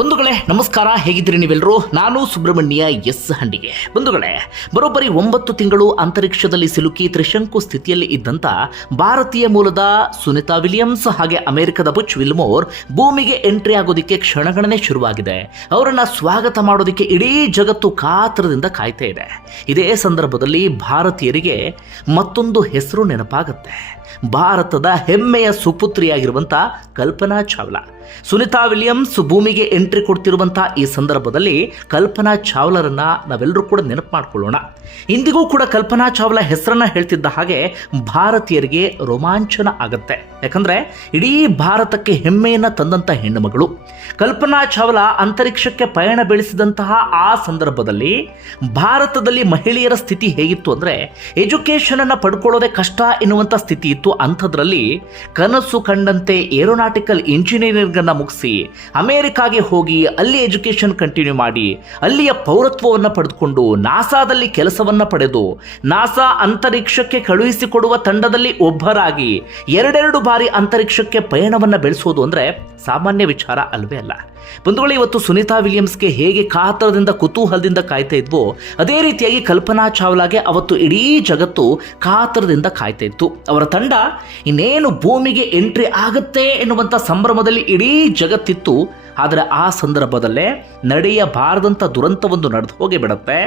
ಬಂಧುಗಳೇ, ನಮಸ್ಕಾರ, ಹೇಗಿದ್ದೀರಿ ನೀವೆಲ್ಲರೂ ನಾನು ಸುಬ್ರಹ್ಮಣ್ಯ ಎಸ್ ಹಂಡಿಗೆ. ಬಂಧುಗಳೇ, ಬರೋಬ್ಬರಿ ಒಂಬತ್ತು ತಿಂಗಳು ಅಂತರಿಕ್ಷದಲ್ಲಿ ಸಿಲುಕಿ ತ್ರಿಶಂಕು ಸ್ಥಿತಿಯಲ್ಲಿ ಇದ್ದಂತ ಭಾರತೀಯ ಮೂಲದ ಸುನಿತಾ ವಿಲಿಯಮ್ಸ್ ಹಾಗೆ ಅಮೆರಿಕದ ಬುಚ್ ವಿಲ್ಮೋರ್ ಭೂಮಿಗೆ ಎಂಟ್ರಿ ಆಗೋದಿಕ್ಕೆ ಕ್ಷಣಗಣನೆ ಶುರುವಾಗಿದೆ. ಅವರನ್ನು ಸ್ವಾಗತ ಮಾಡೋದಕ್ಕೆ ಇಡೀ ಜಗತ್ತು ಕಾತರದಿಂದ ಕಾಯ್ತಾ ಇದೆ. ಇದೇ ಸಂದರ್ಭದಲ್ಲಿ ಭಾರತೀಯರಿಗೆ ಮತ್ತೊಂದು ಹೆಸರು ನೆನಪಾಗುತ್ತೆ. ಭಾರತದ ಹೆಮ್ಮೆಯ ಸುಪುತ್ರಿಯಾಗಿರುವಂಥ ಕಲ್ಪನಾ ಚಾವ್ಲಾ. ಸುನಿತಾ ವಿಲಿಯಮ್ಸ್ ಭೂಮಿಗೆ ಎಂಟ್ರಿ ಕೊಡ್ತಿರುವಂಥ ಈ ಸಂದರ್ಭದಲ್ಲಿ ಕಲ್ಪನಾ ಚಾವ್ಲರನ್ನು ನಾವೆಲ್ಲರೂ ಕೂಡ ನೆನಪು ಮಾಡಿಕೊಳ್ಳೋಣ. ಇಂದಿಗೂ ಕೂಡ ಕಲ್ಪನಾ ಚಾವ್ಲಾ ಹೆಸರನ್ನ ಹೇಳ್ತಿದ್ದ ಹಾಗೆ ಭಾರತೀಯರಿಗೆ ರೋಮಾಂಚನ ಆಗುತ್ತೆ. ಯಾಕಂದ್ರೆ ಇಡೀ ಭಾರತಕ್ಕೆ ಹೆಮ್ಮೆಯನ್ನ ತಂದಂಥ ಹೆಣ್ಣುಮಗಳು ಕಲ್ಪನಾ ಚಾವ್ಲಾ ಅಂತರಿಕ್ಷಕ್ಕೆ ಪಯಣ ಬೆಳೆಸಿದಂತಹ ಆ ಸಂದರ್ಭದಲ್ಲಿ ಭಾರತದಲ್ಲಿ ಮಹಿಳೆಯರ ಸ್ಥಿತಿ ಹೇಗಿತ್ತು ಅಂದ್ರೆ, ಎಜುಕೇಷನನ್ನು ಪಡ್ಕೊಳ್ಳೋದೇ ಕಷ್ಟ ಎನ್ನುವಂಥ ಸ್ಥಿತಿ ಇತ್ತು ಅಂಥದ್ರಲ್ಲಿ ಕನಸು ಕಂಡಂತೆ ಏರೋನಾಟಿಕಲ್ ಇಂಜಿನಿಯರಿಂಗನ್ನು ಮುಗಿಸಿ ಅಮೆರಿಕಾಗೆ ಹೋಗಿ ಅಲ್ಲಿ ಎಜುಕೇಷನ್ ಕಂಟಿನ್ಯೂ ಮಾಡಿ ಅಲ್ಲಿಯ ಪೌರತ್ವವನ್ನು ಪಡೆದುಕೊಂಡು ನಾಸಾದಲ್ಲಿ ಕೆಲಸವನ್ನ ಪಡೆದು ನಾಸಾ ಅಂತರಿಕ್ಷಕ್ಕೆ ಕಳುಹಿಸಿಕೊಡುವ ತಂಡದಲ್ಲಿ ಒಬ್ಬರಾಗಿ ಎರಡೆರಡು ಬಾರಿ ಅಂತರಿಕ್ಷಕ್ಕೆ ಪಯಣವನ್ನ ಬೆಳೆಸೋದು ಅಂದ್ರೆ ಸಾಮಾನ್ಯ ವಿಚಾರ ಅಲ್ವೇ ಅಲ್ಲ. ಬಂಧುಗಳು, ಇವತ್ತು ಸುನೀತಾ ವಿಲಿಯಮ್ಸ್ಗೆ ಹೇಗೆ ಕಾತರದಿಂದ ಕುತೂಹಲದಿಂದ ಕಾಯ್ತಾ ಇದ್ವೋ, ಅದೇ ರೀತಿಯಾಗಿ ಕಲ್ಪನಾ ಚಾವ್ಲಾಗೆ ಅವತ್ತು ಇಡೀ ಜಗತ್ತು ಕಾತರದಿಂದ ಕಾಯ್ತಾ ಇತ್ತು. ಅವರ ತಂಡ ಇನ್ನೇನು ಭೂಮಿಗೆ ಎಂಟ್ರಿ ಆಗುತ್ತೆ ಎನ್ನುವಂಥ ಸಂಭ್ರಮದಲ್ಲಿ ಇಡೀ ಜಗತ್ತಿತ್ತು, ಆದರೆ ಆ ಸಂದರ್ಭದಲ್ಲೇ ನಡೆಯಬಾರದಂಥ ದುರಂತವೊಂದು ನಡೆದು ಹೋಗಿ ಬಿಡುತ್ತೆ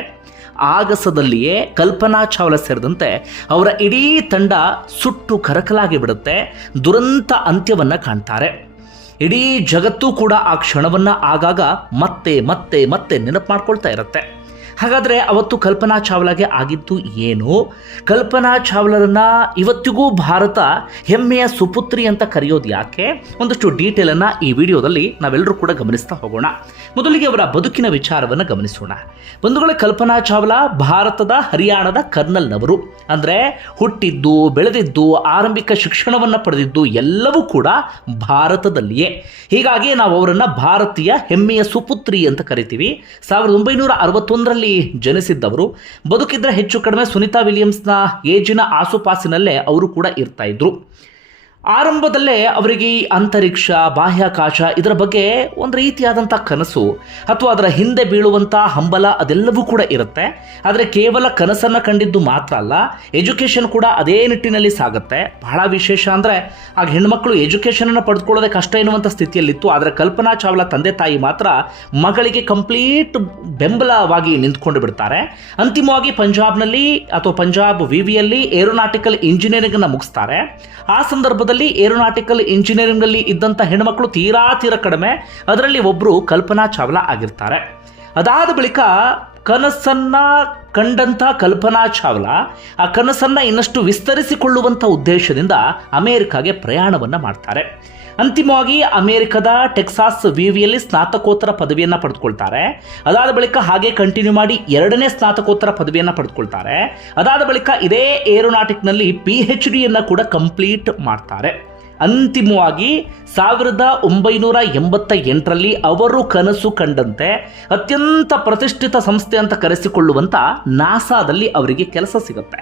ಆಗಸದಲ್ಲಿಯೇ ಕಲ್ಪನಾ ಚಾವ್ಲಾ ಸೇರಿದಂತೆ ಅವರ ಇಡೀ ತಂಡ ಸುಟ್ಟು ಕರಕಲಾಗಿ ಬಿಡುತ್ತೆ, ದುರಂತ ಅಂತ್ಯವನ್ನು ಕಾಣ್ತಾರೆ. ಇಡೀ ಜಗತ್ತು ಕೂಡ ಆ ಕ್ಷಣವನ್ನು ಆಗಾಗ ಮತ್ತೆ ಮತ್ತೆ ಮತ್ತೆ ನೆನಪು ಮಾಡ್ಕೊಳ್ತಾ ಇರುತ್ತೆ. ಹಾಗಾದ್ರೆ ಅವತ್ತು ಕಲ್ಪನಾ ಚಾವ್ಲಾಗೆ ಆಗಿದ್ದು ಏನು? ಕಲ್ಪನಾ ಚಾವ್ಲಾರನ್ನು ಇವತ್ತಿಗೂ ಭಾರತ ಹೆಮ್ಮೆಯ ಸುಪುತ್ರಿ ಅಂತ ಕರೆಯೋದು ಯಾಕೆ? ಒಂದಷ್ಟು ಡೀಟೇಲನ್ನು ಈ ವಿಡಿಯೋದಲ್ಲಿ ನಾವೆಲ್ಲರೂ ಕೂಡ ಗಮನಿಸ್ತಾ ಹೋಗೋಣ. ಮೊದಲಿಗೆ ಅವರ ಬದುಕಿನ ವಿಚಾರವನ್ನು ಗಮನಿಸೋಣ. ಬಂಧುಗಳೇ, ಕಲ್ಪನಾ ಚಾವ್ಲಾ ಭಾರತದ ಹರಿಯಾಣದ ಕರ್ನಲ್ನವರು. ಅಂದರೆ ಹುಟ್ಟಿದ್ದು, ಬೆಳೆದಿದ್ದು, ಆರಂಭಿಕ ಶಿಕ್ಷಣವನ್ನು ಪಡೆದಿದ್ದು ಎಲ್ಲವೂ ಕೂಡ ಭಾರತದಲ್ಲಿಯೇ. ಹೀಗಾಗಿ ನಾವು ಅವರನ್ನು ಭಾರತೀಯ ಹೆಮ್ಮೆಯ ಸುಪುತ್ರಿ ಅಂತ ಕರಿತೀವಿ. ಸಾವಿರದ ಒಂಬೈನೂರ ಅರವತ್ತೊಂದರಲ್ಲಿ ಜನಿಸಿದ್ದವರು ಬದುಕಿದ್ರೆ ಹೆಚ್ಚು ಕಡಿಮೆ ಸುನಿತಾ ವಿಲಿಯಮ್ಸ್ನ ಏಜಿನ ಆಸುಪಾಸಿನಲ್ಲೇ ಅವರು ಕೂಡ ಇರ್ತಾ ಇದ್ರು. ಆರಂಭದಲ್ಲೇ ಅವರಿಗೆ ಈ ಅಂತರಿಕ್ಷ, ಬಾಹ್ಯಾಕಾಶ ಇದರ ಬಗ್ಗೆ ಒಂದು ರೀತಿಯಾದಂಥ ಕನಸು ಅಥವಾ ಅದರ ಹಿಂದೆ ಬೀಳುವಂಥ ಹಂಬಲ ಅದೆಲ್ಲವೂ ಕೂಡ ಇರುತ್ತೆ. ಆದರೆ ಕೇವಲ ಕನಸನ್ನು ಕಂಡಿದ್ದು ಮಾತ್ರ ಅಲ್ಲ, ಎಜುಕೇಷನ್ ಕೂಡ ಅದೇ ನಿಟ್ಟಿನಲ್ಲಿ ಸಾಗುತ್ತೆ. ಬಹಳ ವಿಶೇಷ ಅಂದರೆ ಆಗ ಹೆಣ್ಮಕ್ಳು ಎಜುಕೇಷನನ್ನು ಪಡೆದುಕೊಳ್ಳೋದೇ ಕಷ್ಟ ಎನ್ನುವಂಥ ಸ್ಥಿತಿಯಲ್ಲಿತ್ತು. ಆದರೆ ಕಲ್ಪನಾ ಚಾವ್ಲಾ ತಂದೆ ತಾಯಿ ಮಾತ್ರ ಮಗಳಿಗೆ ಕಂಪ್ಲೀಟ್ ಬೆಂಬಲವಾಗಿ ನಿಂತ್ಕೊಂಡು ಬಿಡ್ತಾರೆ. ಅಂತಿಮವಾಗಿ ಪಂಜಾಬ್ನಲ್ಲಿ ಅಥವಾ ಪಂಜಾಬ್ ವಿವಿಯಲ್ಲಿ ಏರೋನಾಟಿಕಲ್ ಇಂಜಿನಿಯರಿಂಗನ್ನು ಮುಗಿಸ್ತಾರೆ. ಆ ಸಂದರ್ಭದಲ್ಲಿ ಏರೋನಾಟಿಕಲ್ ಇಂಜಿನಿಯರಿಂಗ್ ಅಲ್ಲಿ ಇದ್ದಂಥ ಹೆಣ್ಮಕ್ಳು ತೀರಾ ತೀರ ಕಡಿಮೆ. ಅದರಲ್ಲಿ ಒಬ್ಬರು ಕಲ್ಪನಾ ಚಾವ್ಲಾ ಆಗಿರ್ತಾರೆ. ಅದಾದ ಬಳಿಕ ಕನಸನ್ನ ಕಂಡಂಥ ಕಲ್ಪನಾ ಚಾವ್ಲಾ ಆ ಕನಸನ್ನ ಇನ್ನಷ್ಟು ವಿಸ್ತರಿಸಿಕೊಳ್ಳುವಂಥ ಉದ್ದೇಶದಿಂದ ಅಮೆರಿಕಾಗೆ ಪ್ರಯಾಣವನ್ನ ಮಾಡ್ತಾರೆ. ಅಂತಿಮವಾಗಿ ಅಮೆರಿಕದ ಟೆಕ್ಸಾಸ್ ವಿವಿಯಲ್ಲಿ ಸ್ನಾತಕೋತ್ತರ ಪದವಿಯನ್ನು ಪಡೆದುಕೊಳ್ತಾರೆ. ಅದಾದ ಬಳಿಕ ಹಾಗೆ ಕಂಟಿನ್ಯೂ ಮಾಡಿ ಎರಡನೇ ಸ್ನಾತಕೋತ್ತರ ಪದವಿಯನ್ನು ಪಡೆದುಕೊಳ್ತಾರೆ. ಅದಾದ ಬಳಿಕ ಇದೇ ಏರೋನಾಟಿಕ್ನಲ್ಲಿ ಪಿ ಎಚ್ ಡಿಯನ್ನು ಕೂಡ ಕಂಪ್ಲೀಟ್ ಮಾಡ್ತಾರೆ. ಅಂತಿಮವಾಗಿ ಸಾವಿರದ ಒಂಬೈನೂರ ಎಂಬತ್ತ ಎಂಟರಲ್ಲಿ ಅವರು ಕನಸು ಕಂಡಂತೆ ಅತ್ಯಂತ ಪ್ರತಿಷ್ಠಿತ ಸಂಸ್ಥೆ ಅಂತ ಕರೆಸಿಕೊಳ್ಳುವಂತ ನಾಸಾದಲ್ಲಿ ಅವರಿಗೆ ಕೆಲಸ ಸಿಗುತ್ತೆ.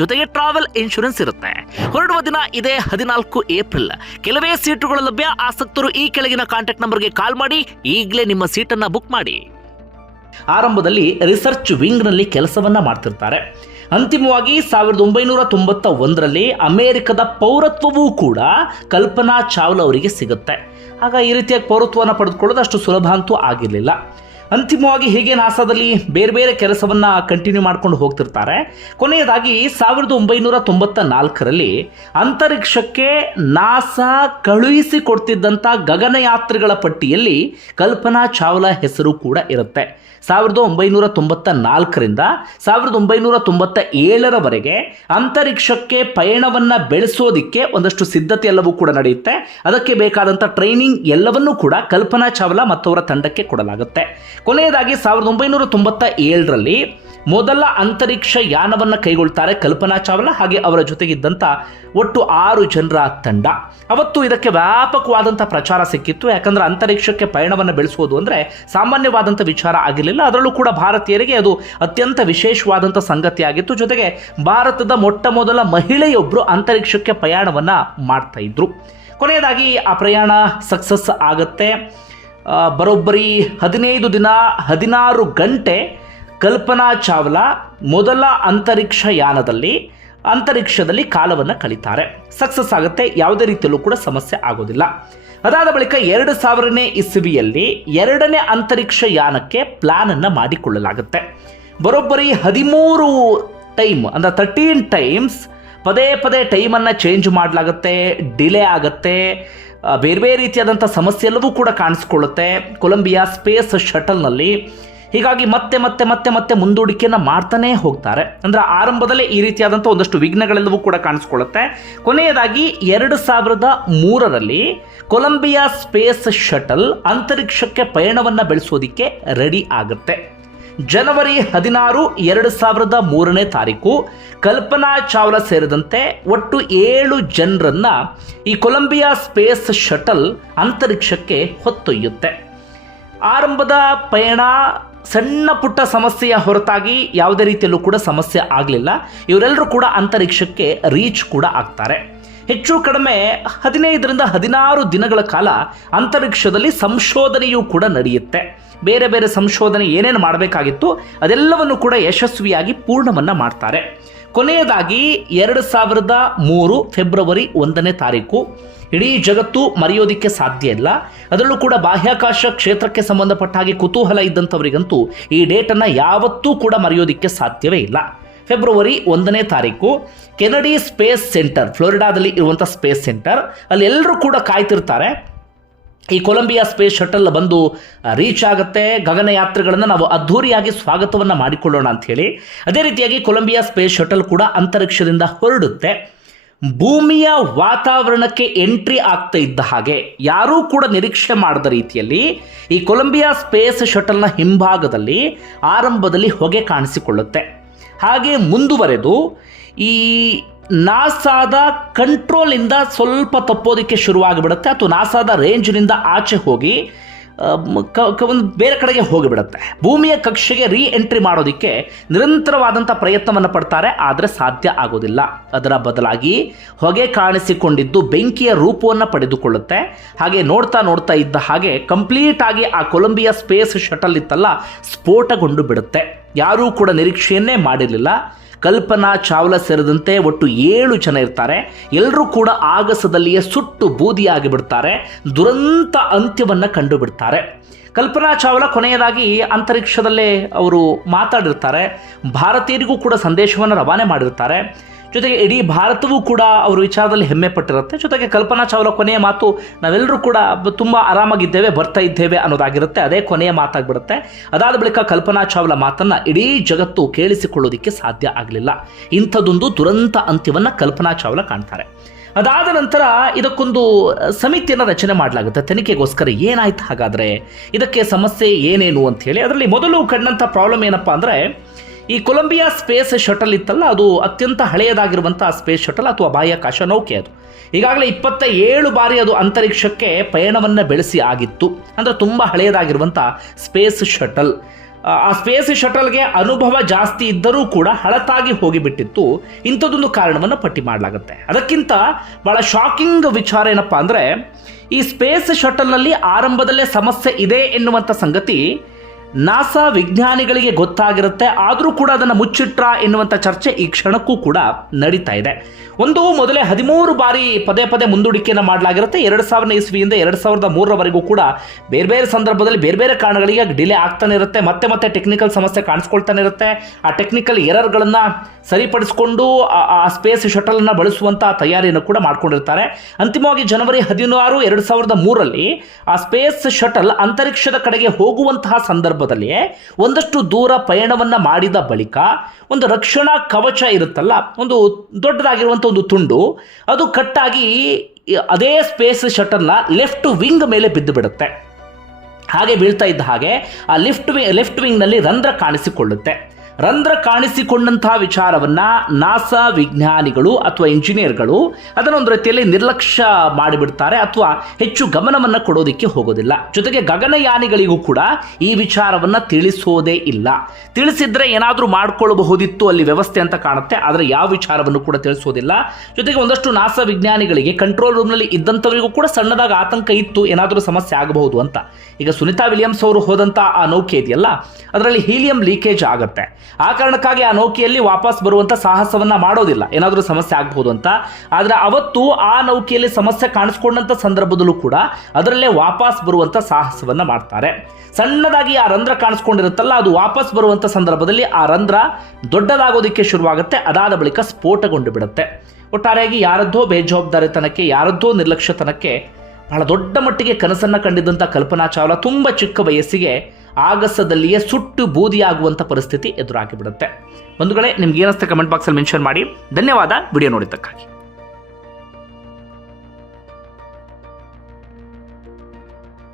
ಜೊತೆಗೆ ಟ್ರಾವೆಲ್ ಇನ್ಶೂರೆನ್ಸ್ ಇರುತ್ತೆ. ಹೊರಡುವ ದಿನ ಇದೇ ಹದಿನಾಲ್ಕು ಏಪ್ರಿಲ್. ಕೆಲವೇ ಸೀಟುಗಳು ಲಭ್ಯ, ಆಸಕ್ತರು ಈ ಕೆಳಗಿನ ಕಾಂಟ್ಯಾಕ್ಟ್ ನಂಬರ್ಗೆ ಕಾಲ್ ಮಾಡಿ, ಈಗಲೇ ನಿಮ್ಮ ಸೀಟನ್ನ ಬುಕ್ ಮಾಡಿ. ಆರಂಭದಲ್ಲಿ ರಿಸರ್ಚ್ ವಿಂಗ್ನಲ್ಲಿ ಕೆಲಸವನ್ನ ಮಾಡ್ತಿರ್ತಾರೆ. ಅಂತಿಮವಾಗಿ ಸಾವಿರದ ಒಂಬೈನೂರ ತೊಂಬತ್ತ ಒಂದರಲ್ಲಿ ಅಮೆರಿಕದ ಪೌರತ್ವವೂ ಕೂಡ ಕಲ್ಪನಾ ಚಾವ್ಲಾ ಅವರಿಗೆ ಸಿಗುತ್ತೆ. ಆಗ ಈ ರೀತಿಯಾಗಿ ಪೌರತ್ವವನ್ನು ಪಡೆದುಕೊಳ್ಳೋದು ಅಷ್ಟು ಸುಲಭ ಅಂತೂ ಆಗಿರಲಿಲ್ಲ. ಅಂತಿಮವಾಗಿ ಹೇಗೆ ನಾಸಾದಲ್ಲಿ ಬೇರೆ ಬೇರೆ ಕೆಲಸವನ್ನ ಕಂಟಿನ್ಯೂ ಮಾಡ್ಕೊಂಡು ಹೋಗ್ತಿರ್ತಾರೆ. ಕೊನೆಯದಾಗಿ ಸಾವಿರದ ಒಂಬೈನೂರ ತೊಂಬತ್ತ ನಾಲ್ಕರಲ್ಲಿ ಅಂತರಿಕ್ಷಕ್ಕೆ ನಾಸಾ ಕಳುಹಿಸಿಕೊಡ್ತಿದ್ದಂಥ ಗಗನಯಾತ್ರಿಗಳ ಪಟ್ಟಿಯಲ್ಲಿ ಕಲ್ಪನಾ ಚಾವ್ಲಾ ಹೆಸರು ಕೂಡ ಇರುತ್ತೆ. ಸಾವಿರದ ಒಂಬೈನೂರ ತೊಂಬತ್ತ ನಾಲ್ಕರಿಂದ ಸಾವಿರದ ಒಂಬೈನೂರ ತೊಂಬತ್ತ ಏಳರವರೆಗೆ ಅಂತರಿಕ್ಷಕ್ಕೆ ಪಯಣವನ್ನ ಬೆಳೆಸೋದಿಕ್ಕೆ ಒಂದಷ್ಟು ಸಿದ್ಧತೆ ಎಲ್ಲವೂ ಕೂಡ ನಡೆಯುತ್ತೆ. ಅದಕ್ಕೆ ಬೇಕಾದಂಥ ಟ್ರೈನಿಂಗ್ ಎಲ್ಲವನ್ನೂ ಕೂಡ ಕಲ್ಪನಾ ಚಾವ್ಲಾ ಮತ್ತವರ ತಂಡಕ್ಕೆ ಕೊಡಲಾಗುತ್ತೆ. ಕೊನೆಯದಾಗಿ ಸಾವಿರದ ಒಂಬೈನೂರ ತೊಂಬತ್ತ ಏಳರಲ್ಲಿ ಮೊದಲ ಅಂತರಿಕ್ಷ ಯಾನವನ್ನು ಕೈಗೊಳ್ತಾರೆ ಕಲ್ಪನಾ ಚಾವ್ಲಾ ಹಾಗೆ ಅವರ ಜೊತೆಗಿದ್ದಂಥ ಒಟ್ಟು ಆರು ಜನರ ತಂಡ. ಅವತ್ತು ಇದಕ್ಕೆ ವ್ಯಾಪಕವಾದಂಥ ಪ್ರಚಾರ ಸಿಕ್ಕಿತ್ತು. ಯಾಕಂದ್ರೆ ಅಂತರಿಕ್ಷಕ್ಕೆ ಪಯಣವನ್ನು ಬೆಳೆಸೋದು ಅಂದರೆ ಸಾಮಾನ್ಯವಾದಂಥ ವಿಚಾರ ಆಗಿರಲಿಲ್ಲ. ಅದರಲ್ಲೂ ಕೂಡ ಭಾರತೀಯರಿಗೆ ಅದು ಅತ್ಯಂತ ವಿಶೇಷವಾದಂಥ ಸಂಗತಿಯಾಗಿತ್ತು. ಜೊತೆಗೆ ಭಾರತದ ಮೊಟ್ಟ ಮೊದಲ ಮಹಿಳೆಯೊಬ್ಬರು ಅಂತರಿಕ್ಷಕ್ಕೆ ಪ್ರಯಾಣವನ್ನು ಮಾಡ್ತಾ ಇದ್ರು. ಕೊನೆಯದಾಗಿ ಆ ಪ್ರಯಾಣ ಸಕ್ಸಸ್ ಆಗುತ್ತೆ. ಬರೋಬ್ಬರಿ ಹದಿನೈದು ದಿನ, ಹದಿನಾರು ಗಂಟೆ ಕಲ್ಪನಾ ಚಾವ್ಲಾ ಮೊದಲ ಅಂತರಿಕ್ಷ ಯಾನದಲ್ಲಿ, ಅಂತರಿಕ್ಷದಲ್ಲಿ ಕಾಲವನ್ನು ಕಳೀತಾರೆ ಸಕ್ಸಸ್ ಆಗುತ್ತೆ, ಯಾವುದೇ ರೀತಿಯಲ್ಲೂ ಕೂಡ ಸಮಸ್ಯೆ ಆಗೋದಿಲ್ಲ. ಅದಾದ ಬಳಿಕ ಎರಡು ಸಾವಿರನೇ ಇಸವಿಯಲ್ಲಿ ಎರಡನೇ ಅಂತರಿಕ್ಷ ಯಾನಕ್ಕೆ ಪ್ಲಾನ್ ಅನ್ನ ಮಾಡಿಕೊಳ್ಳಲಾಗುತ್ತೆ. ಬರೋಬ್ಬರಿ ಹದಿಮೂರು ಟೈಮ್ ಅಂದರೆ ತರ್ಟೀನ್ ಟೈಮ್ಸ್ ಪದೇ ಪದೇ ಟೈಮನ್ನು ಚೇಂಜ್ ಮಾಡಲಾಗುತ್ತೆ ಡಿಲೇ ಆಗುತ್ತೆ. ಬೇರೆ ಬೇರೆ ರೀತಿಯಾದಂಥ ಸಮಸ್ಯೆ ಎಲ್ಲವೂ ಕೂಡ ಕಾಣಿಸ್ಕೊಳ್ಳುತ್ತೆ. ಕೊಲಂಬಿಯಾ ಸ್ಪೇಸ್ ಶಟಲ್ನಲ್ಲಿ ಹೀಗಾಗಿ ಮತ್ತೆ ಮತ್ತೆ ಮತ್ತೆ ಮತ್ತೆ ಮುಂದೂಡಿಕೆಯನ್ನು ಮಾಡ್ತಾನೇ ಹೋಗ್ತಾರೆ. ಅಂದರೆ ಆರಂಭದಲ್ಲೇ ಈ ರೀತಿಯಾದಂಥ ಒಂದಷ್ಟು ವಿಘ್ನಗಳೆಲ್ಲವೂ ಕೂಡ ಕಾಣಿಸ್ಕೊಳ್ಳುತ್ತೆ. ಕೊನೆಯದಾಗಿ ಎರಡು ಸಾವಿರದ ಮೂರರಲ್ಲಿ ಕೊಲಂಬಿಯಾ ಸ್ಪೇಸ್ ಶಟಲ್ ಅಂತರಿಕ್ಷಕ್ಕೆ ಪಯಣವನ್ನು ಬೆಳೆಸೋದಿಕ್ಕೆ ರೆಡಿ ಆಗುತ್ತೆ. ಜನವರಿ ಹದಿನಾರು ಎರಡು ಸಾವಿರದ ಮೂರನೇ ತಾರೀಕು ಕಲ್ಪನಾ ಚಾವ್ಲಾ ಸೇರಿದಂತೆ ಒಟ್ಟು ಏಳು ಜನರನ್ನ ಈ ಕೊಲಂಬಿಯಾ ಸ್ಪೇಸ್ ಶಟಲ್ ಅಂತರಿಕ್ಷಕ್ಕೆ ಹೊತ್ತೊಯ್ಯುತ್ತೆ. ಆರಂಭದ ಪಯಣ ಸಣ್ಣ ಪುಟ್ಟ ಸಮಸ್ಯೆಯ ಹೊರತಾಗಿ ಯಾವುದೇ ರೀತಿಯಲ್ಲೂ ಕೂಡ ಸಮಸ್ಯೆ ಆಗಲಿಲ್ಲ. ಇವರೆಲ್ಲರೂ ಕೂಡ ಅಂತರಿಕ್ಷಕ್ಕೆ ರೀಚ್ ಕೂಡ ಆಗ್ತಾರೆ. ಹೆಚ್ಚು ಕಡಿಮೆ ಹದಿನೈದರಿಂದ ಹದಿನಾರು ದಿನಗಳ ಕಾಲ ಅಂತರಿಕ್ಷದಲ್ಲಿ ಸಂಶೋಧನೆಯೂ ಕೂಡ ನಡೆಯುತ್ತೆ. ಬೇರೆ ಬೇರೆ ಸಂಶೋಧನೆ ಏನೇನು ಮಾಡಬೇಕಾಗಿತ್ತು ಅದೆಲ್ಲವನ್ನು ಕೂಡ ಯಶಸ್ವಿಯಾಗಿ ಪೂರ್ಣವನ್ನು ಮಾಡ್ತಾರೆ. ಕೊನೆಯದಾಗಿ ಎರಡು ಸಾವಿರದ ಮೂರು ಫೆಬ್ರವರಿ ಒಂದನೇ ತಾರೀಕು. ಇಡೀ ಜಗತ್ತು ಮರೆಯೋದಿಕ್ಕೆ ಸಾಧ್ಯ ಇಲ್ಲ. ಅದರಲ್ಲೂ ಕೂಡ ಬಾಹ್ಯಾಕಾಶ ಕ್ಷೇತ್ರಕ್ಕೆ ಸಂಬಂಧಪಟ್ಟ ಹಾಗೆ ಕುತೂಹಲ ಇದ್ದಂಥವರಿಗಂತೂ ಈ ಡೇಟನ್ನು ಯಾವತ್ತೂ ಕೂಡ ಮರೆಯೋದಿಕ್ಕೆ ಸಾಧ್ಯವೇ ಇಲ್ಲ. ಫೆಬ್ರವರಿ ಒಂದನೇ ತಾರೀಕು, ಕೆನಡಿ ಸ್ಪೇಸ್ ಸೆಂಟರ್, ಫ್ಲೋರಿಡಾದಲ್ಲಿ ಇರುವಂಥ ಸ್ಪೇಸ್ ಸೆಂಟರ್, ಅಲ್ಲಿ ಎಲ್ಲರೂ ಕೂಡ ಕಾಯ್ತಿರ್ತಾರೆ. ಈ ಕೊಲಂಬಿಯಾ ಸ್ಪೇಸ್ ಶಟಲ್ ಬಂದು ರೀಚ್ ಆಗುತ್ತೆ. ಗಗನಯಾತ್ರೆಗಳನ್ನು ನಾವು ಅದ್ಧೂರಿಯಾಗಿ ಸ್ವಾಗತವನ್ನು ಮಾಡಿಕೊಳ್ಳೋಣ ಅಂತ ಹೇಳಿ, ಅದೇ ರೀತಿಯಾಗಿ ಕೊಲಂಬಿಯಾ ಸ್ಪೇಸ್ ಶಟಲ್ ಕೂಡ ಅಂತರಿಕ್ಷದಿಂದ ಹೊರಡುತ್ತೆ. ಭೂಮಿಯ ವಾತಾವರಣಕ್ಕೆ ಎಂಟ್ರಿ ಆಗ್ತಾ ಇದ್ದ ಹಾಗೆ, ಯಾರೂ ಕೂಡ ನಿರೀಕ್ಷೆ ಮಾಡದ ರೀತಿಯಲ್ಲಿ ಈ ಕೊಲಂಬಿಯಾ ಸ್ಪೇಸ್ ಶಟಲ್ನ ಹಿಂಭಾಗದಲ್ಲಿ, ಆರಂಭದಲ್ಲಿ ಹೊಗೆ ಕಾಣಿಸಿಕೊಳ್ಳುತ್ತೆ. ಹಾಗೆ ಮುಂದುವರೆದು ಈ ನಾಸಾದ ಕಂಟ್ರೋಲಿಂದ ಸ್ವಲ್ಪ ತಪ್ಪೋದಕ್ಕೆ ಶುರುವಾಗಿಬಿಡುತ್ತೆ. ಅಥವಾ ನಾಸಾದ ರೇಂಜ್ನಿಂದ ಆಚೆ ಹೋಗಿ ಒಂದು ಬೇರೆ ಕಡೆಗೆ ಹೋಗಿಬಿಡುತ್ತೆ. ಭೂಮಿಯ ಕಕ್ಷೆಗೆ ರೀ ಎಂಟ್ರಿ ಮಾಡೋದಕ್ಕೆ ನಿರಂತರವಾದಂಥ ಪ್ರಯತ್ನವನ್ನು ಪಡ್ತಾರೆ, ಆದರೆ ಸಾಧ್ಯ ಆಗೋದಿಲ್ಲ. ಅದರ ಬದಲಾಗಿ ಹೊಗೆ ಕಾಣಿಸಿಕೊಂಡಿದ್ದು ಬೆಂಕಿಯ ರೂಪವನ್ನು ಪಡೆದುಕೊಳ್ಳುತ್ತೆ. ಹಾಗೆ ನೋಡ್ತಾ ನೋಡ್ತಾ ಇದ್ದ ಹಾಗೆ ಕಂಪ್ಲೀಟ್ ಆಗಿ ಆ ಕೊಲಂಬಿಯಾ ಸ್ಪೇಸ್ ಶಟಲ್ ಇತ್ತಲ್ಲ, ಸ್ಫೋಟಗೊಂಡು ಬಿಡುತ್ತೆ. ಯಾರೂ ಕೂಡ ನಿರೀಕ್ಷೆಯನ್ನೇ ಮಾಡಿರಲಿಲ್ಲ. ಕಲ್ಪನಾ ಚಾವ್ಲಾ ಸೇರಿದಂತೆ ಒಟ್ಟು ಏಳು ಜನ ಇರ್ತಾರೆ. ಎಲ್ಲರೂ ಕೂಡ ಆಗಸದಲ್ಲಿಯೇ ಸುಟ್ಟು ಬೂದಿಯಾಗಿ ಬಿಡ್ತಾರೆ. ದುರಂತ ಅಂತ್ಯವನ್ನು ಕಂಡುಬಿಡ್ತಾರೆ. ಕಲ್ಪನಾ ಚಾವ್ಲಾ ಕೊನೆಯದಾಗಿ ಅಂತರಿಕ್ಷದಲ್ಲೇ ಅವರು ಮಾತಾಡಿರ್ತಾರೆ. ಭಾರತೀಯರಿಗೂ ಕೂಡ ಸಂದೇಶವನ್ನು ರವಾನೆ ಮಾಡಿರ್ತಾರೆ. ಜೊತೆಗೆ ಇಡೀ ಭಾರತವೂ ಕೂಡ ಅವರ ವಿಚಾರದಲ್ಲಿ ಹೆಮ್ಮೆ ಪಟ್ಟಿರುತ್ತೆ. ಜೊತೆಗೆ ಕಲ್ಪನಾ ಚಾವ್ಲಾ ಕೊನೆಯ ಮಾತು, ನಾವೆಲ್ಲರೂ ಕೂಡ ತುಂಬ ಆರಾಮಾಗಿದ್ದೇವೆ, ಬರ್ತಾ ಇದ್ದೇವೆ ಅನ್ನೋದಾಗಿರುತ್ತೆ. ಅದೇ ಕೊನೆಯ ಮಾತಾಗ್ಬಿಡುತ್ತೆ. ಅದಾದ ಬಳಿಕ ಕಲ್ಪನಾ ಚಾವ್ಲಾ ಮಾತನ್ನ ಇಡೀ ಜಗತ್ತು ಕೇಳಿಸಿಕೊಳ್ಳೋದಕ್ಕೆ ಸಾಧ್ಯ ಆಗಲಿಲ್ಲ. ಇಂಥದ್ದೊಂದು ದುರಂತ ಅಂತ್ಯವನ್ನು ಕಲ್ಪನಾ ಚಾವ್ಲಾ ಕಾಣ್ತಾರೆ. ಅದಾದ ನಂತರ ಇದಕ್ಕೊಂದು ಸಮಿತಿಯನ್ನು ರಚನೆ ಮಾಡಲಾಗುತ್ತೆ. ತನಿಖೆಗೋಸ್ಕರ ಏನಾಯ್ತು ಹಾಗಾದರೆ? ಇದಕ್ಕೆ ಸಮಸ್ಯೆ ಏನೇನು ಅಂತ ಹೇಳಿ, ಅದರಲ್ಲಿ ಮೊದಲು ಕಂಡಂಥ ಪ್ರಾಬ್ಲಮ್ ಏನಪ್ಪ ಅಂದರೆ ಈ ಕೊಲಂಬಿಯಾ ಸ್ಪೇಸ್ ಶಟಲ್ ಇತ್ತಲ್ಲ, ಅದು ಅತ್ಯಂತ ಹಳೆಯದಾಗಿರುವಂಥ ಸ್ಪೇಸ್ ಶಟಲ್ ಅಥವಾ ಬಾಹ್ಯಾಕಾಶ ನೌಕೆ ಅದು. ಈಗಾಗಲೇ ಇಪ್ಪತ್ತ ಏಳು ಬಾರಿ ಅದು ಅಂತರಿಕ್ಷಕ್ಕೆ ಪಯಣವನ್ನು ಬೆಳೆಸಿ ಆಗಿತ್ತು. ಅಂದರೆ ತುಂಬ ಹಳೆಯದಾಗಿರುವಂಥ ಸ್ಪೇಸ್ ಶಟಲ್. ಆ ಸ್ಪೇಸ್ ಶಟಲ್ಗೆ ಅನುಭವ ಜಾಸ್ತಿ ಇದ್ದರೂ ಕೂಡ ಹಳತಾಗಿ ಹೋಗಿಬಿಟ್ಟಿತ್ತು. ಇಂಥದ್ದೊಂದು ಕಾರಣವನ್ನು ಪಟ್ಟಿ ಮಾಡಲಾಗುತ್ತೆ. ಅದಕ್ಕಿಂತ ಭಾಳ ಶಾಕಿಂಗ್ ವಿಚಾರ ಏನಪ್ಪ ಅಂದರೆ, ಈ ಸ್ಪೇಸ್ ಶಟಲ್ನಲ್ಲಿ ಆರಂಭದಲ್ಲೇ ಸಮಸ್ಯೆ ಇದೆ ಎನ್ನುವಂಥ ಸಂಗತಿ ನಾಸಾ ವಿಜ್ಞಾನಿಗಳಿಗೆ ಗೊತ್ತಾಗಿರುತ್ತೆ, ಆದರೂ ಕೂಡ ಅದನ್ನು ಮುಚ್ಚಿಟ್ರ ಎನ್ನುವಂಥ ಚರ್ಚೆ ಈ ಕ್ಷಣಕ್ಕೂ ಕೂಡ ನಡೀತಾ ಇದೆ. ಒಂದು ಮೊದಲೇ ಹದಿಮೂರು ಬಾರಿ ಪದೇ ಪದೇ ಮುಂದೂಡಿಕೆಯನ್ನು ಮಾಡಲಾಗಿರುತ್ತೆ. ಎರಡು ಸಾವಿರದ ಇಸ್ವಿಯಿಂದ ಎರಡು ಸಾವಿರದ ಮೂರರವರೆಗೂ ಕೂಡ ಬೇರೆ ಬೇರೆ ಸಂದರ್ಭದಲ್ಲಿ ಬೇರೆ ಬೇರೆ ಕಾರಣಗಳಿಗೆ ಡಿಲೇ ಆಗ್ತಾನೆ ಇರುತ್ತೆ. ಮತ್ತೆ ಮತ್ತೆ ಟೆಕ್ನಿಕಲ್ ಸಮಸ್ಯೆ ಕಾಣಿಸ್ಕೊಳ್ತಾನೆ ಇರುತ್ತೆ. ಆ ಟೆಕ್ನಿಕಲ್ ಎರರ್ಗಳನ್ನು ಸರಿಪಡಿಸಿಕೊಂಡು ಆ- ಸ್ಪೇಸ್ ಶಟಲನ್ನು ಬಳಸುವಂಥ ತಯಾರಿಯನ್ನು ಕೂಡ ಮಾಡ್ಕೊಂಡಿರ್ತಾರೆ. ಅಂತಿಮವಾಗಿ ಜನವರಿ ಹದಿನಾರು ಎರಡು ಸಾವಿರದ ಮೂರರಲ್ಲಿ ಆ ಸ್ಪೇಸ್ ಶಟಲ್ ಅಂತರಿಕ್ಷದ ಕಡೆಗೆ ಹೋಗುವಂತಹ ಸಂದರ್ಭದಲ್ಲಿಯೇ ಒಂದಷ್ಟು ದೂರ ಪಯಣವನ್ನು ಮಾಡಿದ ಬಳಿಕ ಒಂದು ರಕ್ಷಣಾ ಕವಚ ಇರುತ್ತಲ್ಲ, ಒಂದು ದೊಡ್ಡದಾಗಿರುವಂಥ ಒಂದು ತುಂಡು, ಅದು ಕಟ್ಟಾಗಿ ಅದೇ ಸ್ಪೇಸ್ ಶಟಲ್ನ ಲೆಫ್ಟ್ ವಿಂಗ್ ಮೇಲೆ ಬಿದ್ದು ಬಿಡುತ್ತೆ. ಹಾಗೆ ಬೀಳ್ತಾ ಇದ್ದ ಹಾಗೆ ಆ ಲಿಫ್ಟ್ ವಿ ಲೆಫ್ಟ್ ವಿಂಗ್ನಲ್ಲಿ ರಂಧ್ರ ಕಾಣಿಸಿಕೊಳ್ಳುತ್ತೆ. ರಂಧ್ರ ಕಾಣಿಸಿಕೊಂಡಂತಹ ವಿಚಾರವನ್ನ ನಾಸಾ ವಿಜ್ಞಾನಿಗಳು ಅಥವಾ ಇಂಜಿನಿಯರ್ಗಳು ಅದನ್ನೊಂದು ರೀತಿಯಲ್ಲಿ ನಿರ್ಲಕ್ಷ್ಯ ಮಾಡಿಬಿಡ್ತಾರೆ ಅಥವಾ ಹೆಚ್ಚು ಗಮನವನ್ನು ಕೊಡೋದಕ್ಕೆ ಹೋಗೋದಿಲ್ಲ. ಜೊತೆಗೆ ಗಗನಯಾನಿಗಳಿಗೂ ಕೂಡ ಈ ವಿಚಾರವನ್ನ ತಿಳಿಸೋದೇ ಇಲ್ಲ. ತಿಳಿಸಿದ್ರೆ ಏನಾದರೂ ಮಾಡ್ಕೊಳ್ಳಬಹುದಿತ್ತು ಅಲ್ಲಿ ವ್ಯವಸ್ಥೆ ಅಂತ ಕಾಣುತ್ತೆ, ಆದರೆ ಯಾವ ವಿಚಾರವನ್ನು ಕೂಡ ತಿಳಿಸೋದಿಲ್ಲ. ಜೊತೆಗೆ ಒಂದಷ್ಟು ನಾಸಾ ವಿಜ್ಞಾನಿಗಳಿಗೆ ಕಂಟ್ರೋಲ್ ರೂಮ್ನಲ್ಲಿ ಇದ್ದಂಥವರಿಗೂ ಕೂಡ ಸಣ್ಣದಾಗಿ ಆತಂಕ ಇತ್ತು, ಏನಾದರೂ ಸಮಸ್ಯೆ ಆಗಬಹುದು ಅಂತ. ಈಗ ಸುನಿತಾ ವಿಲಿಯಮ್ಸ್ ಅವರು ಹೋದಂಥ ಆ ನೌಕೆ ಇದೆಯಲ್ಲ, ಅದರಲ್ಲಿ ಹೀಲಿಯಂ ಲೀಕೇಜ್ ಆಗುತ್ತೆ. ಆ ಕಾರಣಕ್ಕಾಗಿ ಆ ನೌಕೆಯಲ್ಲಿ ವಾಪಸ್ ಬರುವಂಥ ಸಾಹಸವನ್ನ ಮಾಡೋದಿಲ್ಲ. ಏನಾದರೂ ಸಮಸ್ಯೆ ಆಗಬಹುದು ಅಂತ. ಆದರೆ ಅವತ್ತು ಆ ನೌಕೆಯಲ್ಲಿ ಸಮಸ್ಯೆ ಕಾಣಿಸ್ಕೊಂಡಂಥ ಸಂದರ್ಭದಲ್ಲೂ ಕೂಡ ಅದರಲ್ಲೇ ವಾಪಸ್ ಬರುವಂಥ ಸಾಹಸವನ್ನ ಮಾಡ್ತಾರೆ. ಸಣ್ಣದಾಗಿ ಆ ರಂಧ್ರ ಕಾಣಿಸ್ಕೊಂಡಿರುತ್ತಲ್ಲ, ಅದು ವಾಪಸ್ ಬರುವಂಥ ಸಂದರ್ಭದಲ್ಲಿ ಆ ರಂಧ್ರ ದೊಡ್ಡದಾಗೋದಕ್ಕೆ ಶುರುವಾಗುತ್ತೆ, ಅದಾದ ಬಳಿಕ ಸ್ಫೋಟಗೊಂಡು ಬಿಡುತ್ತೆ. ಒಟ್ಟಾರೆಯಾಗಿ ಯಾರದ್ದೋ ಬೇಜವಾಬ್ದಾರಿತನಕ್ಕೆ, ಯಾರದ್ದೋ ನಿರ್ಲಕ್ಷ್ಯತನಕ್ಕೆ ಬಹಳ ದೊಡ್ಡ ಮಟ್ಟಿಗೆ ಕನಸನ್ನ ಕಂಡಿದ್ದಂಥ ಕಲ್ಪನಾ ಚಾವ್ಲಾ ತುಂಬ ಚಿಕ್ಕ ವಯಸ್ಸಿಗೆ ಆಗಸದಲ್ಲಿಯೇ ಸುಟ್ಟು ಬೂದಿಯಾಗುವಂಥ ಪರಿಸ್ಥಿತಿ ಎದುರಾಗಿ ಬಿಡುತ್ತೆ ಬಂಧುಗಳೇ, ನಿಮ್ಗೆ ಏನಿಸ್ತೆ ಕಮೆಂಟ್ ಬಾಕ್ಸಲ್ಲಿ ಮೆನ್ಷನ್ ಮಾಡಿ. ಧನ್ಯವಾದ. ವಿಡಿಯೋ ನೋಡಿದ್ದಕ್ಕಾಗಿ.